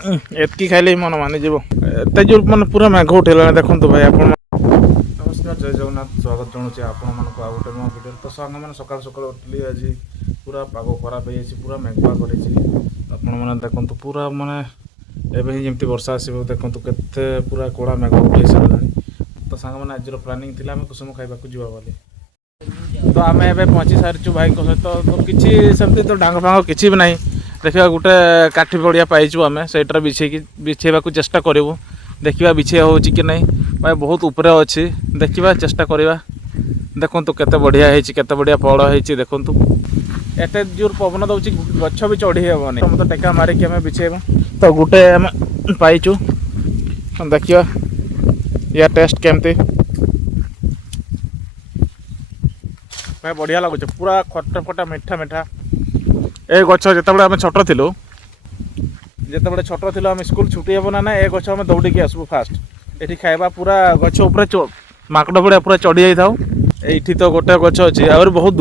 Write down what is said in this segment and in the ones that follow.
एतकी खाइले मन मानिଯିବ एते जो मन पूरा मेघ उठेला देखंतु भाई आपण नमस्कार जय जगन्नाथ स्वागत जनाऊँ आपण मानक आ गोटे नुआ वीडियो तो सांग मैंने सकाल सकाल उठली आज पूरा पाग खराब हो पूरा मेघुआ कर आपण मैंने देखंतु पूरा माने एबे ही जमती वर्षा आसीबो देखंतु केते पूरा कोड़ा मेघ उठे सारा तो सांग मैंने आज प्लानिंग थिला हम कुसुम खाइबा को जीवा बोली तो आम एबे पहुँची सारी भाई सहित तो किसी सेमती तो डांग फांग किसी भी नहीं देखा गोटे काठी पड़िया पाइचु आम सहीटर बिछेवा चेष्टा करूँ देखा बिछे हो कि नहीं भाई बहुत ऊपर अच्छी देखा चेष्टा करवा देखु केते बढ़िया केते बढ़िया फल होती देखु एत जोर पवन दौर गछ भी चढ़ी हेबनी तो टेका मारिकी आम बिछेबू तो गोटे आम पाइचु देखा या टेस्ट केमती भाई बढ़िया लगुच पूरा खटा खटा मिठा मिठा ए गछ जिते आम छोट थिलु जिते छोट थिलु आम स्कूल छुट्टी हेब ना ए गछ आम दौड़िकी आसबू फास्ट ये खाइबा पूरा गछ उपर माकड़ भड़िया पूरा चढ़ी जाई थाउ एठी तो गोटे गछ अच्छी आहुरी बहुत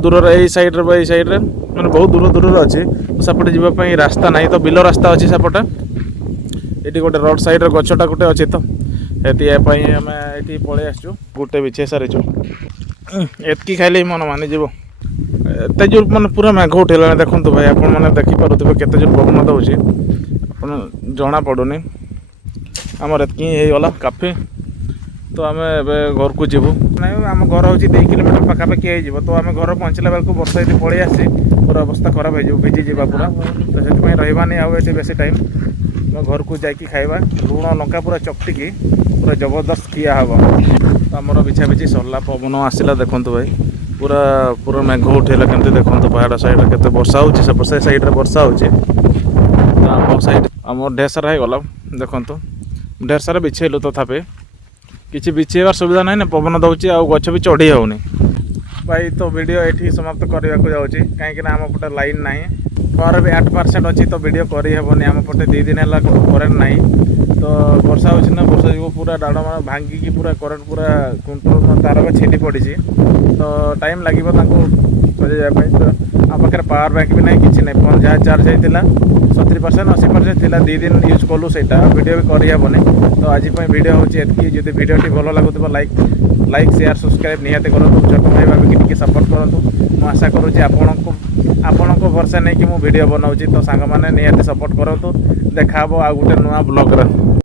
दूर यही सैड्रे मैंने बहुत दूर दूर अच्छी सेपटे जावाई रास्ता ना तो बिल रास्ता अच्छी सेपटे ये गोटे रोड साइड गछटा गोटे अच्छी तो ये आम ये पलि आसचु गोटे बिछे सारीचु एतकी खाइले मन मानिଯିବ एते जो मन पूरा मेघ उठेला देखंतु भाई आपण माने देखि पारुथिबे केते जो पवन दउची आपण जणा पडुनी हमर एतकी हे गला काफी तो आम घर को जीवु नहीं आम घर हूँ 2 किलोमीटर पाखापाखि हो तो आम घर पहुँचला बेलू वर्षा ये पलि आसी पूरा अवस्था खराब हो भिजी जा पूरा तो से रही आठ बेस टाइम घर को जाकि खाइबा लुण लंका पूरा चकटिकी पूरा जबरदस्त किया हम तो आमर बिछा बिछी सरला पवन आसला देखु भाई पूरा पूरा मेघ उठेला केमती देखो पहाड़ साइड केते वर्षा होची से साइड रे वर्षा होची तो आम साइड आम ढेर सारा हो गला देखु ढेर सारा बिछेलु तथापि किसी बिछेबार सुविधा ना ना पवन दौची आ गछ भी चढ़ी होनी भाई तो वीडियो ये समाप्त करने को जाऊँगी कहीं आम पटे लाइन ना पावर भी 8% अच्छी तो वीडियो करहबनी आम पटे 2 दिन है करेन्ट ना तो वर्षा हो वर्षा जो पूरा डाड़ मान भांगिकी पूरा करेन्ट पूरा कुंटल तार भी छिटी पड़ी तो टाइम लगे सजाई तो आम पाखे पावर बैंक भी ना कि फोन जहाँ चार्ज होता 70% 80% थी 2 दिन यूज कलु से वीडियो भी करहबनी तो आज वीडियो हूँ एतकी जब वीडियो भल लगुव लाइक शेयर सब्सक्राइब निहाती करूँ छोट भाई भाविक टी सपोर्ट करूँ मुझे आशा करुँच आपण को भरसा नहीं कि वीडियो बनाऊँ तो सांग मैंने निहाती सपोर्ट करूँ देखा आ गोटे नुआ ब्लॉग।